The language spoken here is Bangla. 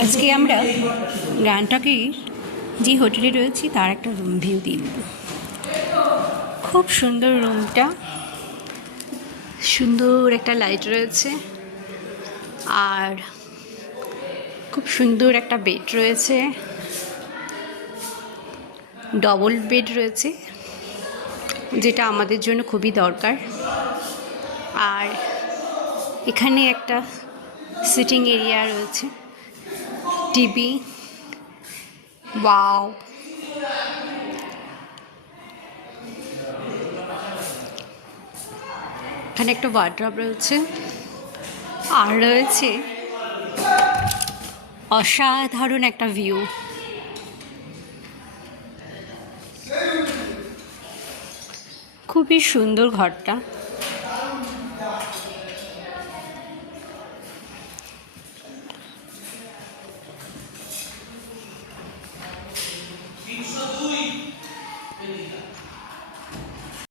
আজকে আমরা গ্র্যান্ড যে হোটেলে রয়েছি তার একটা রুম ভিউ দিয়ে দেব। খুব সুন্দর রুমটা, সুন্দর একটা লাইট রয়েছে আর খুব সুন্দর একটা বেড রয়েছে, ডবল বেড রয়েছে যেটা আমাদের জন্য খুবই দরকার। আর এখানে একটা সিটিং এরিয়া রয়েছে, টিভি, ওয়াও, এখানে একটা ওয়ার্ড্রব রয়েছে আর রয়েছে অসাধারণ একটা ভিউ। খুবই সুন্দর ঘরটা।